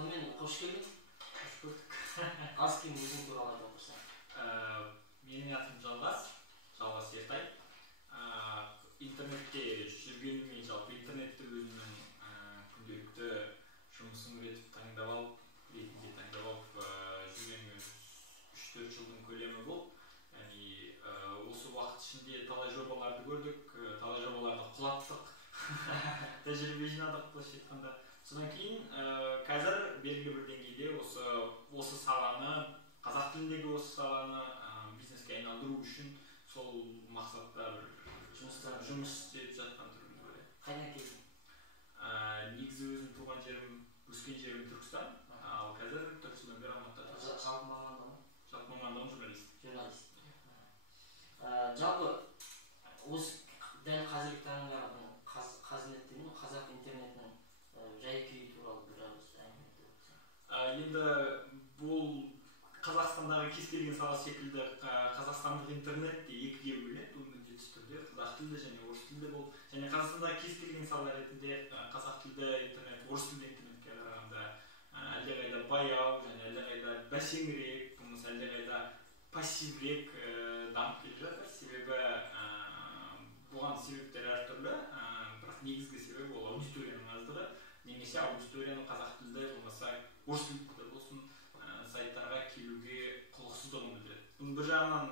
Сонымен қош келдің. Қош көрдік. Аз кем өзің туралы айтып отырсың. Менің атым Жалғас Ертай. Интернетте жүргеніммен, жалпы интернетті өзімнің күнделікті жұмысым ретінде таңдап алып жүрген 3-4 жылдың көлемі болып, яғни осы уақыт ішінде талай жобаларды көрдік, талай жобаларды құлаттық, тәжірибе жинадық былайша айтқанда. Содан кейін қазір белгілі бір деңгейде осы саланы, қазақ тіліндегі осы саланы бизнеске айналдыру үшін сол мақсатта бір жұмыс істеп жатқан түрімді ойлаймын. Қайдан келдің? Негізі өзім туған жерім, өскен жерім Түркістан, ал қазір 4 жылдан бері Алматыда тұрмын. Жалпы мамандығың? Жалпы мамандығым журналист. Журналист. Жалпы осы дәл қазіргі таңда қазнеттің, қазақ интернетінің жай-күйі туралы бір ауыз әңгіме айтып отырсың. Енді бұл Қазақстандағы кез келген сала секілді қазақстандық интернет те екіге бөлінеді, ол міндетті түрде қазақ тілді және орыс тілді болып, және Қазақстандағы кез келген сала ретінде қазақ тілді интернет, орыс тілді интернетке қарағанда әлдеқайда баяу және әлдеқайда бәсеңірек, болмаса әлдеқайда пассивірек дамып келе жатыр. Себебі бұған себептер әртүрлі, бірақ негізгі себебі ол аудиторияның аздығы, немесе аудиторияның қазақ тілді болмаса орыс тілді болсын сайттарға келуге құлықсыздығын білдіреді. Бұның бір жағынан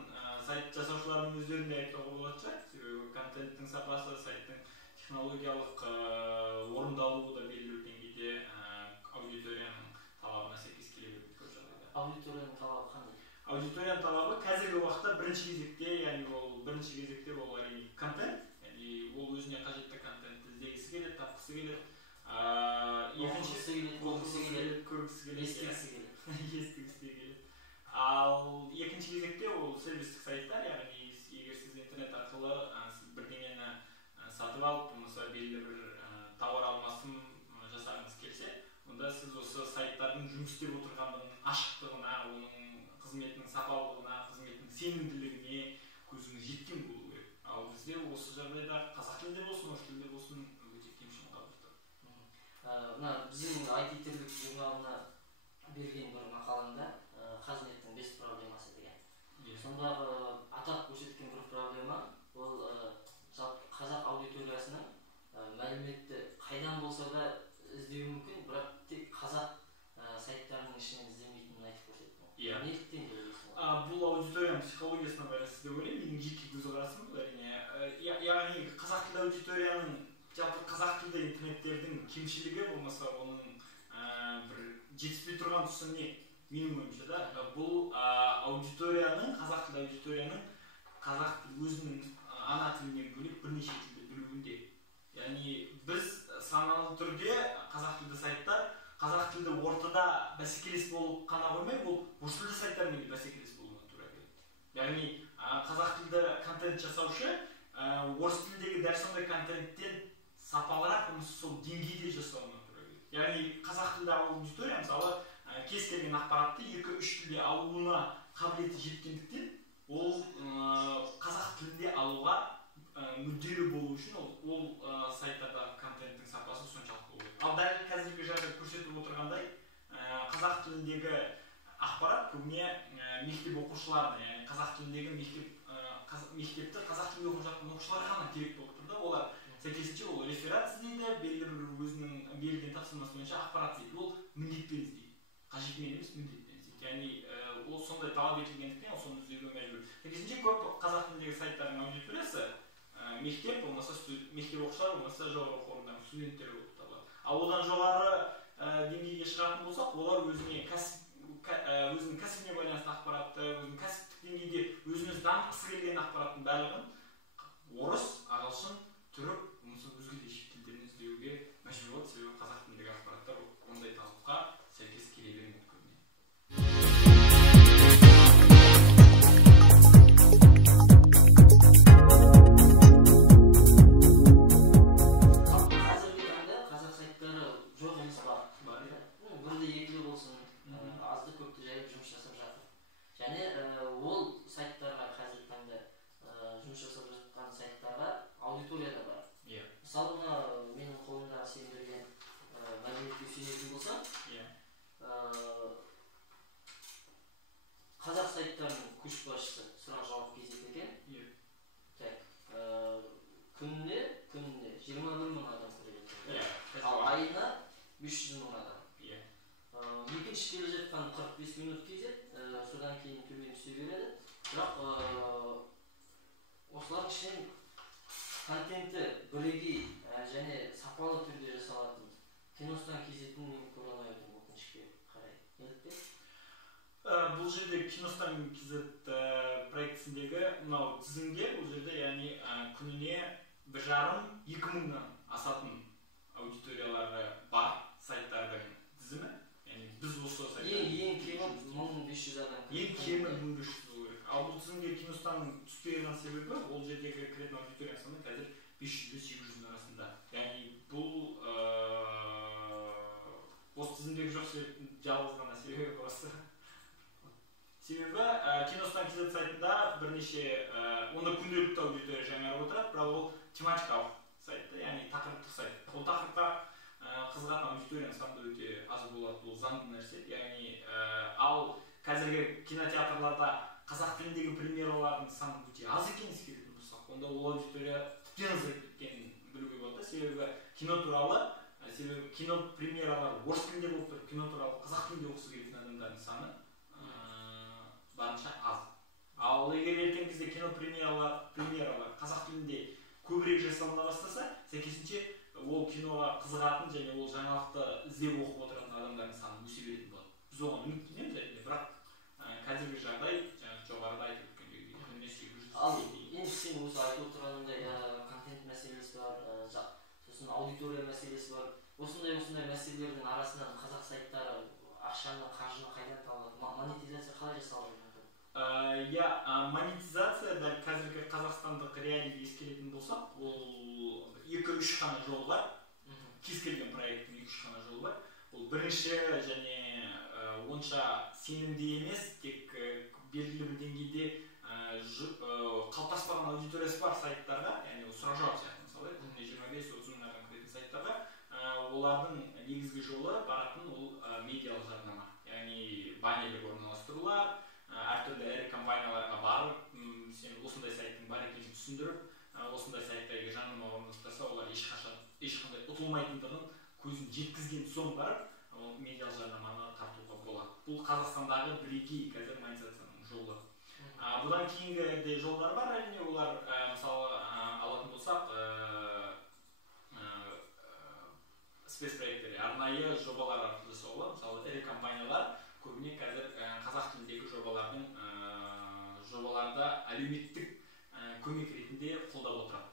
сайт жасаушылардың өздеріне айтуға болатын шығар, себебі контенттің сапасы, сайттың технологиялық орындалуы да белгілі деңгейде аудиторияның талабына сәйкес келе бермейді көп жағдайда. Аудиторияның талабы қандай? Аудиторияның талабы қазіргі уақытта бірінші кезекте ол әрине контент, яғни ол өзіне қажетті контентті іздегісі келеді, тапқысы келеді. Оқығысы келеді, көргісі келеді, естігісі келеді. естігісі келеді. Ал екінші кезекте ол сервистік сайттар, яғни егер сіз интернет арқылы сіз бірдеңені сатып алып, болмаса белгілі бір тауар алмасым жасағыңыз келсе, онда сіз осы сайттардың жұмыс істеп отырғандығының ашықтығына, оның қызметінің сапалылығына, қызметінің сенімділігіне көзіңіз жеткен болу керек. Ал бізде осы жағдайда қазақ тілінде болсын, орыс тілінде болсын өте кемшін қалып тұр. Мына біздің IT тірлік журналына берген бір мақалаңда қазнеттің 5 проблемасы деген. Сондағы атап көрсеткен бір проблема ол қазақ аудиториясының мәліметті қайдан болса да іздеуі мүмкін, бірақ тек қазақ сайттарының ішінен іздемейтінін айтып көрсеттің. Неліктен деп ойлайсың? Бұл аудиторияның психологиясына байланысты деп ойлаймын, менің жеке көзқарасым бұл әрине. Яғни қазақ тілді аудиторияның, жалпы қазақ тілді интернеттердің кемшілігі болмаса оның бір жетіспей тұрған тұсы не? Менің ойымша да, бұл аудиторияның, қазақ тілді аудиторияның қазақ өзінің ана тілінен бөлек бірнеше тілді білуінде. Яғни біз саналы түрде қазақ тілді сайттар, қазақ тілді ортада бәсекелес болып қана қоймай, ол орыс тілді сайттармен де бәсекелес болуына тура келеді. Яғни қазақ тілді контент жасаушы орыс тілдегі дәл сондай контенттен сапалырақ, сол деңгейде жасауына тура келеді. Яғни қазақ тілді аудитория мысалы кез келген ақпаратты 2-3 тілде алуына қабілеті жеткендіктен, ол қазақ тілінде алуға мүдделі болу үшін ол сайттардағы контенттің сапасы соншалықты болу. Ал дәл қазіргі жағдай көрсетіп отырғандай, қазақ тіліндегі ақпарат көбіне мектеп оқушыларына, яғни қазақ тіліндегі мектепті қазақ тілінде оқып жатқан оқушыларға ғана керек болып тұр да, олар сәйкесінше ол реферат іздейді, белгілі бір өзінің берілген тапсырмасы бойынша ақпарат іздейді, ол міндетпен іздейді. Қажетімен емес, міндетпен іздейді. Яғни ол сондай талап етілгендіктен ол соны іздеуге мәжбүр. Сәйкесінше көп қазақ тіліндегі сайттардың аудиториясы мектеп болмаса мектеп оқушылар болмаса жоғары оқу орындарының студенттері болып табылады. Ал одан жоғары деңгейге шығатын болсақ, олар өзінің кәсібіне байланысты ақпаратты, өзінің кәсіптік деңгейде өзін-өзі дамытқысы келген ақпараттың барлығын орыс, ағылшын, түрік, болмаса өзге де шет тілдерін іздеуге мәжбүр болады, себебі қазақ тіліндегі ақпараттар ондай талапқа сәйкес келе бермейді көбіне. Қазіргі таңда қазақ сайттары жоқ емес бар. Бірді-екілі болсын, азды-көпті жайып жұмыс жасап жатыр. Және ол сайттарға қазіргі таңда жұмыс жасап жатқан сайттарға аудитория да бар. Мысалы, менің қолымда сен берген мәліметке сүйенетін болсам, оқушылар үшін контентті бірегей және сапалы түрде жасалатын киностан кезетін мен көре алмаймын өкінішке қарай. Неліктен? Бұл жерде киностан кезет проектісіндегі мынау тізімде бұл жерде яғни күніне 1,5-2 мыңнан асатын аудиториялары бар сайттардың тізімі. Яғни біз осы сайттар ең кемі 1500 адам. Ең кемі 1500 болу керек. Ал бұл тізімге киностан түспей қалған себебі ол жердегі кіретін аудитория саны қазір 500-800 арасында. Яғни бұл осы тізімдегі жоқ себебі жалғыз ғана себебі осы. Себебі киностан кезет сайтында бірнеше онда күнделікті аудитория жаңарып отырады, бірақ ол тематикалық сайт, яғни тақырыптық сайт. Ол тақырыпқа қызығатын аудиторияның саны өте аз болады, бұл заңды нәрсе. Яғни ал қазіргі кинотеатрларда қазақ тіліндегі премьералардың саны өте аз екенін ескеретін болсақ, онда ол аудитория тіптен азайып кеткенін білуге болады. Себебі кино туралы, себебі кино премьералар орыс тілінде болып тұр, кино туралы қазақ тілінде оқысы келетін адамдардың саны барынша аз. Ал егер ертең кезде кино премьералар қазақ тілінде көбірек жасалына бастаса, сәйкесінше ол киноға қызығатын және ол жаңалықты іздеп оқып отыратын адамдардың саны өсе беретін болады. Біз оған үміттенеміз әрине, бірақ қазіргі жағдай жоғарыда айтып өткендей күніне 800. Ал енді сен осы айтып отырғандай контент мәселесі бар, сосын аудитория мәселесі бар. Осындай мәселелердің арасынан қазақ сайттары ақшаны, қаржыны қайдан табады? Монетизация қалай жасалады? Монетизация дәл қазіргі қазақстандық реалиді ескеретін болсақ, ол 2-3 қана жол бар. Кез келген проекттің 2-3 қана жолы бар. Ол бірінші және онша сенімді емес, тек белгілі бір деңгейде қалыптаспаған аудиториясы бар сайттарға, яғни сұрақ жауап сияқты, мысалы, күніне 25-30 мыңнан кіретін сайттарға, олардың негізгі жолы баратын ол медиалық жарнама, яғни баннерлер орналастырулар, әртүрлі ірі компанияларға барып, сен осындай сайттың бар екенін түсіндіріп, осындай сайтта егер жарнама орналастырса, олар ешқандай ұтылмайтындығын көзін жеткізген соң барып, медиалық жарнаманы тартуға болады. Бұл Қазақстандағы бірегей қазір монетизацияның жолы. Бұдан кейінгі жолдар бар, әрине, олар мысалы алатын болсақ, спецпроекттер, арнайы жобалар арқылы жасауға, мысалы ірі компаниялар көбіне қазір қазақ тіліндегі жобаларда әлеуметтік көмек ретінде қолдап отырады.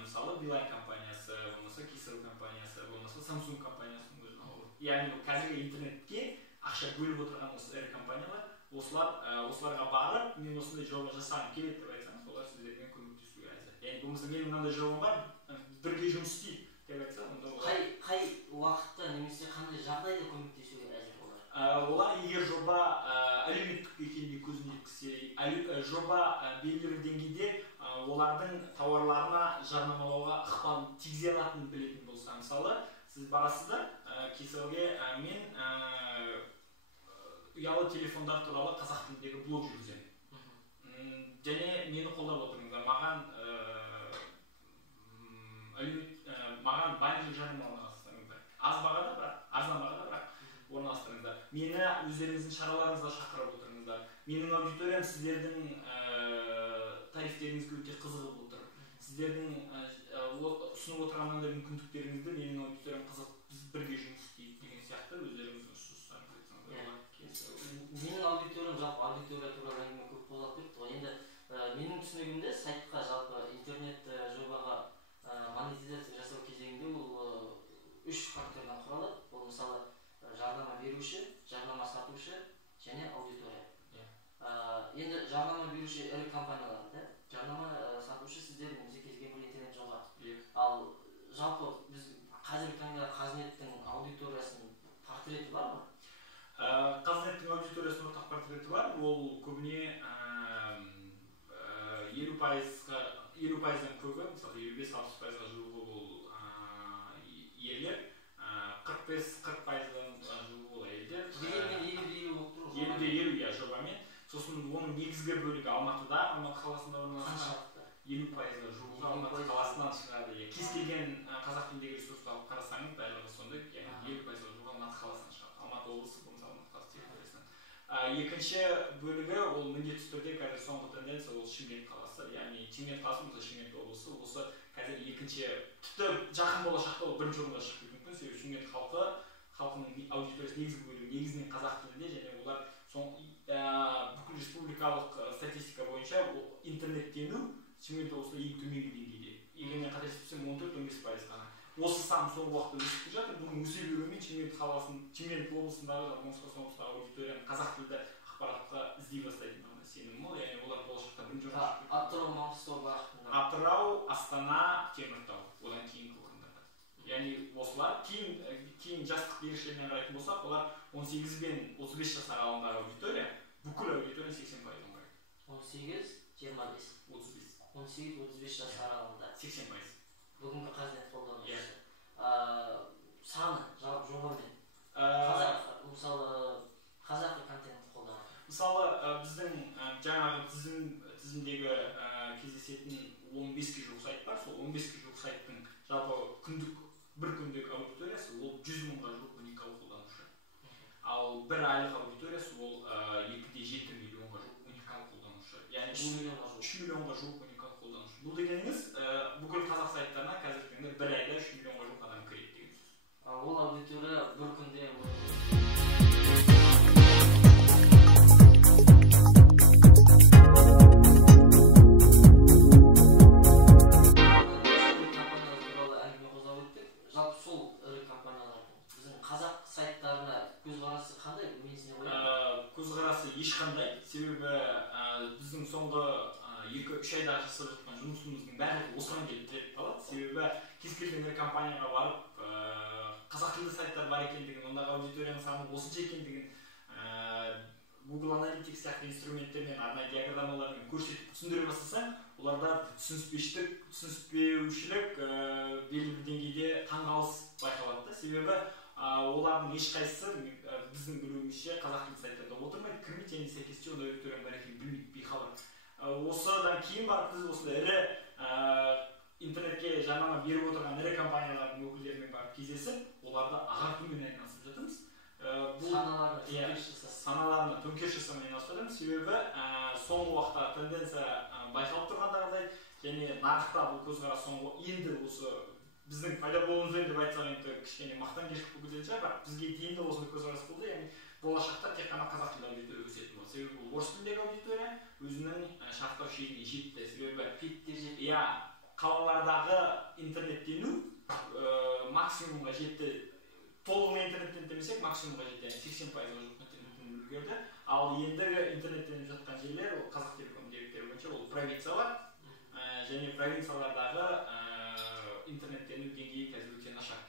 Мысалы Билайн компаниясы, болмаса Кесел компаниясы, болмаса Samsung компаниясының өзін алып. Яғни қазіргі интернетке ақша бөліп отырған осы ірі компаниялар, осыларға барып, мен осындай жоба жасағым келеді деп айтсаңыз, олар сіздермен көмектесуге әзір. Яғни болмаса менің мынандай жобам бар, бірге жұмыс істейік деп айтса, онда қай уақытта немесе қандай жағдайда көмектесуге әзір олар? Олар егер жоба әлеуметтік екеніне көзін жеткізсе, жоба белгілі бір деңгейде олардың тауарларына жарнамалауға ықпал тигізе алатынын білетін болса, мысалы, сіз барасыз да Кеселге мен ұялы телефондар туралы қазақ тіліндегі блог жүргіземін. Және мені қолдап отырыңыздар. Маған баннерлер жарнама орналастырыңыздар. Аз бағада, бірақ арзан бағада, бірақ орналастырыңыздар. Мені өздеріңіздің шараларыңызға шақырып отырыңыздар. Менің аудиториям сіздердің тарифтеріңізге өте қызығып отыр. Сіздердің ұсынып отырған мынандай мүмкіндіктеріңізді менің аудиториям қызық, біз бірге жұмыс істейік деген сияқты өздеріңіздің ұсыныстарыңызды айтсаңыздар. Менің аудиториям жалпы аудитория туралы әңгіме көп болады деп тұр. Енді менің түсінігімде сайтқа жалпы интернет жобаға монетизация жасау кезеңінде ол 3 фактордан құралады. Ол мысалы жарнама беруші, жарнама сатушы және аудитория. Енді жарнама беруші ірі компаниялар, жарнама сатушы сіздер немесе кез келген бір интернет жоба. Ал жалпы біз қазіргі таңда Қазнеттің аудиториясының портреті бар ма? Қазнеттің аудиториясының ортақ портреті бар. Ол көбіне 50%-дан көбі, мысалы 55-60%-ға жуығы ол ерлер, 45-40%-дан жуығы ол әйелдер. Дегенмен 50-50 болып тұр. 50-50 жобамен. Сосын оның негізгі бөлігі Алматыда, Алматы қаласында орналасқан. 50%-ға жуығы Алматы қаласынан шығады. Кез келген қазақ тіліндегі ресурсты алып қарасаңыз, барлығы сондай, 50%-ға жуығы Алматы қаласынан шығады. Алматы облысы болмаса Алматы қаласы территориясынан. Екінші бөлігі ол міндетті түрде қазір соңғы тенденция ол Шымкент қаласы, яғни Шымкент қаласы болса Шымкент облысы, осы қазір екінші тіпті жақын болашақта ол бірінші орынға шығып кетуі мүмкін. Себебі Шымкент халқының аудиториясы негізгі бөлігі негізінен қазақ тілінде, және олар бүкіл республикалық статистика бойынша интернеттену Шымкент облысында ең төменгі деңгейде. Егер мен қателеспесем 14-15% ғана. Осы сан соңғы уақытта өсіп келе жатыр. Бұның өсе беруімен Шымкент облысындағы Маңғыстау облысындағы аудиторияны қазақ тілді ақпаратқа іздей бастайтындығына сенімім мол. Яғни олар болашақта бірінші орынға шығып кетеді. Атырау, Маңғыстау бағытында. Атырау, Астана, Теміртау, одан кейінгі орындарда. Яғни осылар кейін жастық ерекшелігіне қарайтын болсақ, олар 18 бен 35 жас аралығындағы аудитория, бүкіл аудитория 80%-ын құрайды. 18-25. 18-35 жас аралығында 80%. Бүгінгі қазір қолданушы. Саны, жалпы жобамен. Мысалы, қазақы контент қолданады. Мысалы, біздің жаңағы тізімдегі кездесетін 15-ге жуық сайт бар. Сол 15-ге жуық сайттың жалпы бір күндік аудиториясы ол 100 мыңға жуық уникалы қолданушы. Ал бір айлық аудиториясы ол 2,7 миллионға жуық уникалы қолданушы. Яғни 3 миллионға жуық уникалы қолданушы. Бұл дегеніңіз бүкіл қазақ сайттарына қазіргі күнде бір айда 3 миллионға жуық адам кіреді деген сөз. Ол аудитория бір күнде жалпы сол ірі компаниялардың біздің қазақ сайттарына көзқарасы қандай? Көзқарасы ешқандай. Себебі біздің соңғы 2-3 айда жасап жатқан жұмысымыздың барлығы осыған келіп тіреліп қалады. Себебі кез келген ірі компанияға барып қазақ тілді сайттар бар екендігін, ондағы аудиторияның саны осынша екендігін Google Analytics сияқты инструменттермен арнайы диаграммалармен көрсетіп түсіндіре бастасаң, оларда түсініспеушілік белгілі бір деңгейде таңғалыс байқалады. Себебі олардың ешқайсысы біздің білуімізше қазақ тілді сайттарда отырмайды, кірмейді, және сәйкесінше ондай аудиторияның бар екенін білмейді, бейхабар. Осыдан кейін барып біз осындай ірі интернетке жарнама беріп отырған ірі компаниялардың өкілдерімен барып кездесіп, оларды ағартумен айналысып жатырмыз. Саналарына төңкеріс жасаумен айналысып жатырмыз. Себебі соңғы уақытта тенденция байқалып тұрғандағыдай, және нарықта бұл көзқарас енді осы біздің пайда болуымызбен деп айтсақ енді кішкене мақтаншылық болып кететін шығар, бірақ бізге дейін де осындай көзқарас болды. Яғни болашақта тек қана қазақ тілді аудитория өсетін болады. Себебі бұл орыс тілдегі аудитория өзінің шарықтау шегіне жетті. Себебі қалалардағы интернеттену максимумға жетті. Толығымен интернеттен демесек, максимумға жетті, 80%-ға жуық интернеттен үлгерді. Ал ендігі интернеттеніп жатқан жерлер, ол Қазақтелеком деректері бойынша ол провинциялар, және провинциялардағы интернеттену деңгейі қазір өте нашар.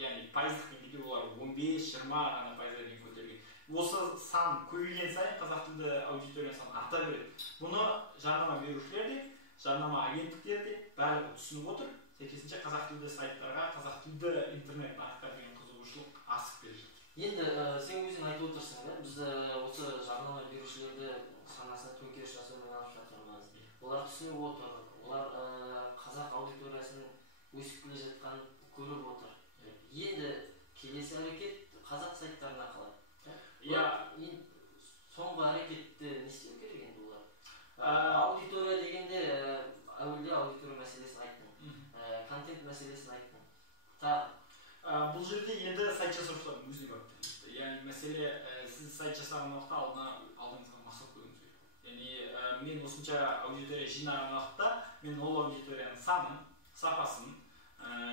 Яғни пайыздық деңгейде олар 15-20 ғана пайызға дейін көтерілген. Осы сан көбейген сайын қазақ тілді аудитория саны арта береді. Бұны жарнама берушілер де, жарнама агенттіктері де барлығы түсініп отыр. Сәйкесінше қазақ тілді сайттарға, қазақ тілді интернет нарыққа деген қызығушылық асып келе жатыр. Енді сен өзің айтып отырсың, біз осы жарнама берушілерді санасына төңкеріс жасаумен алып жатырмыз. Олар түсініп отыр, олар қазақ аудиториясының өсіп келе жатқанын көріп отыр. Енді келесі әрекет қазақ сайттарына қалай? Соңғы әрекетті не істеу керек енді олар? Аудитория дегенде әуелде аудитория мәселесін айттың. Контент мәселесін айттың. Бұл жерде енді сайт жасаушылардың өзіне барып тіреледі. Яғни мәселе сіз сайт жасаған уақытта алдыңызға мақсат қоюыңыз керек. Яғни мен осынша аудитория жинаған уақытта мен ол аудиторияның санын, сапасын,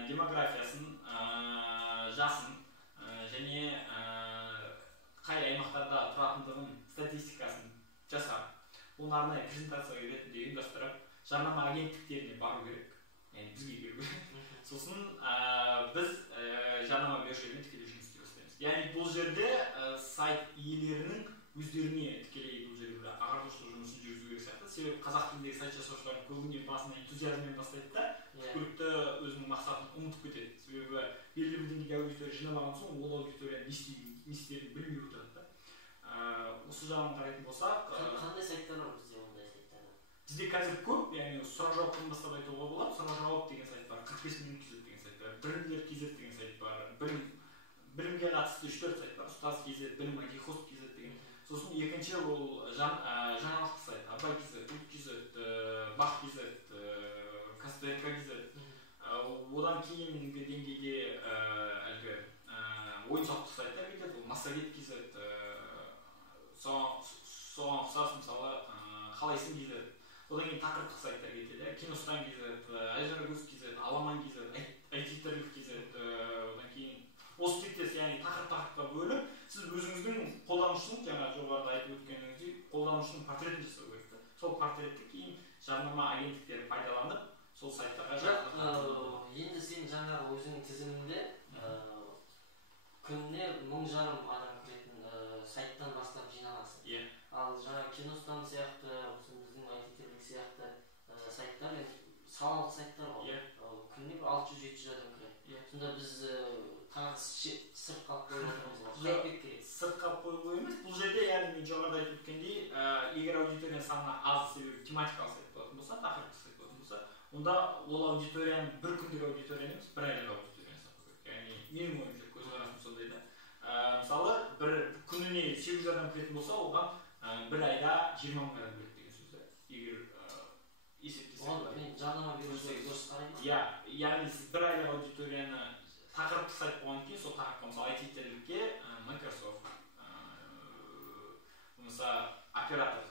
демографиясын, жасын және қай аймақтарда тұратындығын статистикасын жасап, оны арнайы презентация ретінде ұйымдастырып, жарнама агенттіктеріне бару керек. Яғни бізге келу керек. Сосын біз жарнама берушілермен тікелей жұмыс істей бастаймыз. Яғни бұл жерде сайт иелерінің өздеріне тікелей бұл жерде бір ағартушылық жұмысын жүргізу керек сияқты. Себебі қазақ тіліндегі сайт жасаушылардың көбіне басында энтузиазммен бастайды да, түпкілікті өзінің мақсатын ұмытып кетеді. Себебі белгілі бір деңгейде аудитория жинамаған соң ол аудитория не істейтінін білмей отырады да. Осы жағынан қарайтын болсақ, қандай сайттар бар бізде ондай сайттар? Бізде қазір көп, яғни сұрақ-жауаптан бастап айтуға болады. Сұрақ-жауап деген сайт бар, 45 минут KZ деген сайт бар, білімдер KZ деген сайт бар, білімге қатысты 3-4 сайт бар, ұстаз KZ, білім IT хост KZ деген. дегенче ол жаңалықты сайт, Абай kz, Ут kz, Бақ kz, КСТРК kz. Одан кейінгі деңгейде әлгі ойын-сауықтық сайттар кетеді, ол Массагет kz, соған ұқсас мысалы қалайсың kz. Одан кейін тақырыптық сайттар кетеді, Киностан kz, Айжарагөз kz, Аламан kz, IT-тірлік kz. Одан кейін осы тектес, яғни тақырып-тақырыпқа бөліп, сіз өзіңіздің қолданушының, жаңа жоғарыда айтып өткеніңіздей, қолданушының портретін жасау керек. Сол портретті кейін жарнама агенттіктері пайдаланып, сол сайттарға жарнама. Енді сен жаңағы өзіңнің тізімінде күніне 1000 адам кіретін сайттан бастап жиналасың. Ал жаңа Киностан сияқты, біздің IT-тірлік сияқты сайттар, салалық сайттар ғой. Күніне 600-700 адам кіреді. Сонда біз тағы сырт қалып қойып отырмыз ғой. Қайтпек керек. Сырт қалып қойып емес. Бұл жерде яғни мен жоғарыда айтып өткендей, егер аудитория саны аз, себебі тематикалық сайт болатын болса, тақырыптық сайт болатын болса, онда ол аудиторияны бір күндік аудиторияны емес, бір айлық аудиторияны сату керек. Яғни менің ойымша көзқарасым сондай да. Мысалы, бір күніне 800 адам кіретін болса, оған бір айда 20 мың адам кіреді деген сөз да. Егер есептесек. Мен жарнама берушілер дұрыс қараймын. Яғни сіз бір айлық аудиторияны тақырыптық сайт болған кейін, сол тақырыпқа мысалы IT-тірлікке Microsoft, болмаса оператор,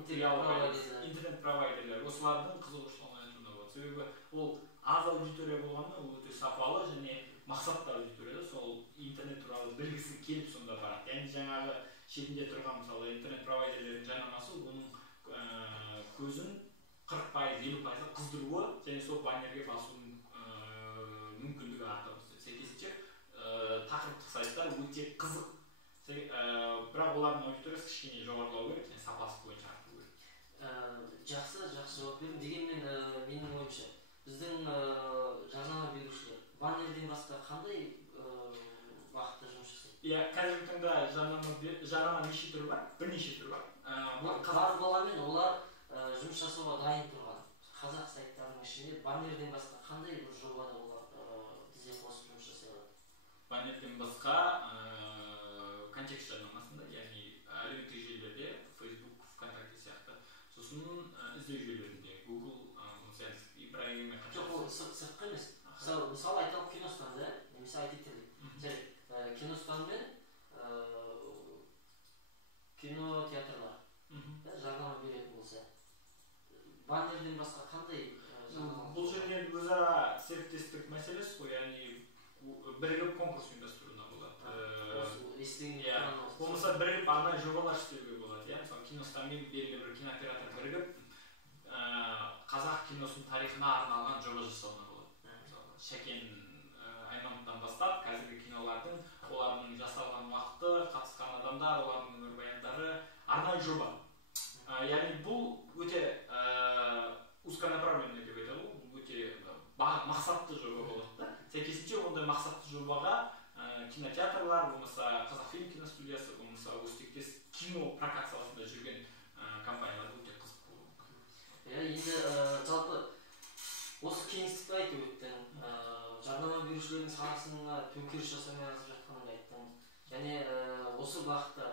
интернет провайдерлер, осылардың қызығушылығын туындап болады. Себебі ол аз аудитория болғанда, ол өте сапалы және мақсатты аудиторияда сол интернет туралы білгісі келіп сонда барады. Яғни жаңағы шетінде тұрған мысалы интернет провайдерлердің жарнамасы оның көзін 40%, 50% қыздыруы және сол баннерге басуының мүмкіндігі артады. Сәйкесінше тақырыптық сайттар өте қызық. Бірақ олардың аудиториясы кішкене жоғарылау керек, және сапасы бойынша арту керек. Жақсы жауап бердім. Дегенмен менің ойымша біздің жарнама берушілер баннерден басқа қандай уақытта жұмыс жасайды? Қазіргі таңда жарнама неше түрі бар? Бірнеше түрі бар. Бар болғанмен олар жұмыс жасауға дайын тұрған қазақ сайттарының ішінде баннерден басқа қандай бір жобада олар тізе қосып жұмыс жасай алады? Баннерден басқа контекст жарнамасында, яғни әлеуметтік желілерде, Facebook, ВКонтакте сияқты, сосын іздеу жүйелерінде, Google, Ибрагим. Жоқ, ол сыртқы емес. Мысалы айталық Киностанды, немесе IT-тірлік. Киностан мен кинотеатрлар жарнама беретін болса, баннерден басқа қандай жарнама? Бұл жерде өзара серіктестік мәселесі ғой, яғни бірігіп конкурс ұйымдастыруына болады. Болмаса бірігіп арнайы жобалар істеуге болады. Мысалы Киностанмен белгілі бір кинооператор бірігіп қазақ киносының тарихына арналған жоба жасауына болады. Шәкен Аймановтан бастап қазіргі кинолардың, олардың жасалған уақыты, қатысқан адамдар, олардың өмірбаяндары арнайы жоба. Яғни бұл өте узконаправленный деп айтады ғой, өте мақсатты жоба болады. Сәйкесінше ондай мақсатты жобаға кинотеатрлар, болмаса Қазақфильм киностудиясы, болмаса осы тектес кино прокат саласында жүрген компаниялар өте қызық болады. Енді жалпы осы кеңістікті айтып өттің, жарнама берушілердің саласына төңкеріс жасамай азып жатқанын айттың. Және осы бағытта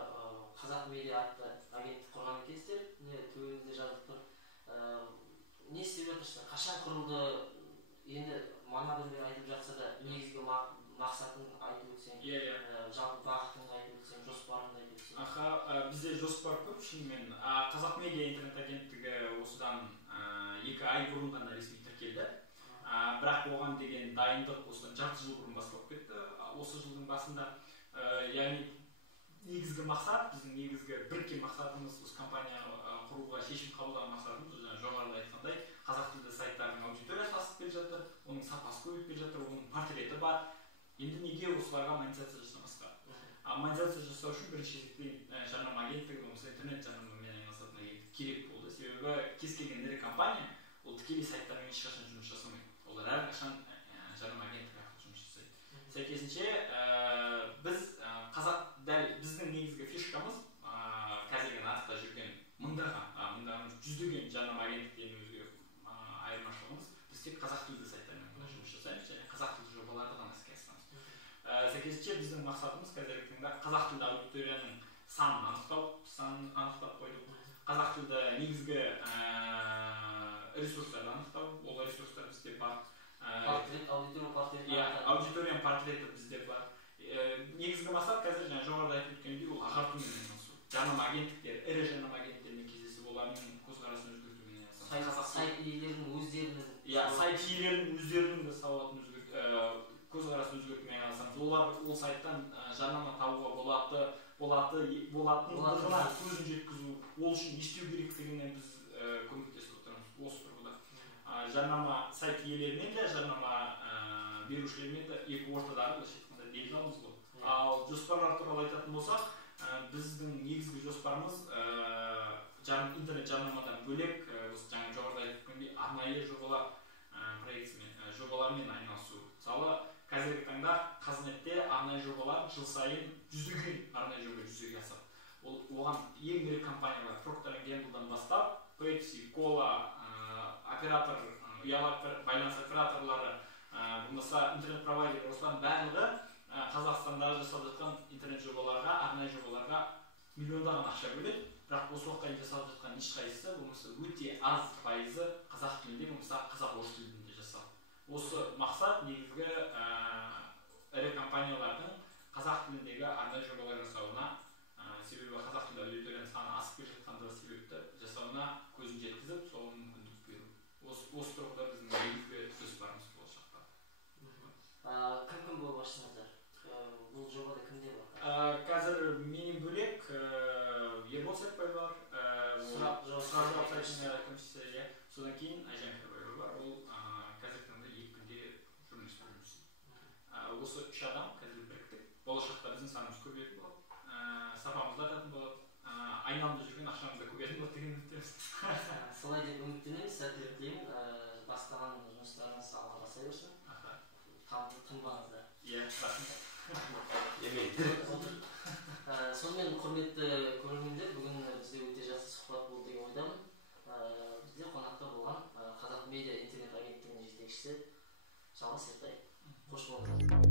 Қазақ медиа атты агенттік құрған екенсіздер, төбеңізде жазып тұр. Не істеп жатырсыздар? Қашан құрылды? Енді мамандары айтып жатса да, негізгі мақсатын айтып өтсең, жалпы бағытын айтып өтсең, жоспарын айтып өтсең. Бізде жоспар көп, шынымен. Қазақ медиа интернет агенттігі осыдан 2 ай бұрын ғана ресми тіркелді. Бірақ оған деген дайындық осыдан жарты жыл бұрын басталып кетті. Осы жылдың басында, яғни негізгі мақсат, біздің негізгі біріккен мақсатымыз осы компания құруға шешім қабылдаған мақсатымыз, жоғарыда айтқандай, қазақ тілді сайттардың аудиториясы асып келе жатыр, оның сапасы көбейіп келе жатыр, оның портреті бар. Енді неге осыларға монетизация жасамасқа? Монетизация жасау үшін бірінші кезекте жарнама агенттігі, болмаса интернет жарнамамен айналысатын агенттік керек болды. Себебі кез келген ірі компания ол тікелей сайттармен ешқашан жұмыс жасамайды. Олар әрқашан жарнама агенттігі арқылы жұмыс жасайды. Сәйкесінше біздің негізгі фишкамыз қазіргі нарықта жүрген мыңдаған, жүздеген жарнама агенттіктерінің өзге айырмашылығымыз, біз тек қазақ тілді сайттармен жұмыс жасаймыз және қазақ тілді жобаларды ғана іске асырамыз. Сәйкесінше біздің мақсатымыз қазіргі таңда қазақ тілді аудиторияның санын анықтап қойдық. Қазақ тілді негізгі ресурстарды анықтау, ол ресурстар бізде бар. Портрет, аудитория портреті. Аудитория портреті бізде бар. Негізгі мақсат қазір жоғарыда айтып өткендей ол ағартумен айналысу. Жарнама агенттіктері, ірі жарнама агенттерімен кездесіп, олармен көзқарасын өзгертумен айналысу. Сайт иелерінің өздерінің. Сайт иелерінің өздерінің де сауатын көзқарасын өзгертумен айналысамыз. Олар ол сайттан жарнама табуға болатындығына көзін жеткізу, ол үшін не істеу керектігіне біз көмектесіп отырмыз осы тұрғыда. Жарнама сайт иелерімен де, жарнама берушілермен де екі ортадағы делдалымыз бұл. Ал жоспарлар туралы айтатын болсақ, біздің негізгі жоспарымыз интернет жарнамадан бөлек, жаңа жоғарыда айтып өткендей арнайы жобалармен айналысу. Мысалы, қазіргі таңда Қазнетте арнайы жобалар жыл сайын жүздеген арнайы жоба жүзеге асады. Оған ең ірі компаниялар Procter & Gamble'дан бастап, Pepsi, Cola, оператор, ұялы байланыс операторлары, болмаса интернет провайдер, осылардың барлығы Қазақстандағы жасап жатқан интернет жобаларға, арнайы жобаларға миллиондаған ақша бөледі. Бірақ осы уақытқа дейін жасалып жатқан ешқайсысы болмаса өте аз пайызы қазақ тілінде, болмаса қазақ орыс тілінде жасалды. Осы мақсат негізгі ірі компаниялардың қазақ тіліндегі арнайы жобалар жасауына, себебі қазақ тілді аудиторияның саны асып келе жатқандығы себепті жасауына көзін жеткізіп, соған мүмкіндік беру. Осы тұрғыда біздің негізгі жоспарымыз болашақта. Кім болып ашсыңыздар? Бұл жобада кімдер бар? Қазір менен бөлек Ербол Сәтбай бар, сұрақ жауап сайтында комиссия, содан кейін Айжан Кәрібаева бар. Ол қазіргі таңда екпінде журналист болып жұмыс. Осы үш адам қазір біріктік. Болашақта біздің санымыз көбейетін болады, сапамыз да артатын болады, айналамда жүрген ақшамыз да көбейетін болады деген үміттеміз. Солай деп үміттенеміз, сәттілік тілеймін. Бастаған жұмыстарыңыз алға баса берсін. Тынбаңыздар. Рахмет. Сонымен құрметті көрермендер, бүгін бізде өте жақсы сұхбат болды деген ойдамын. Бізде қонақта болған Қазақ медиа интернет агенттігінің жетекшісі Жалғас Ертай. Қош болдыңыз.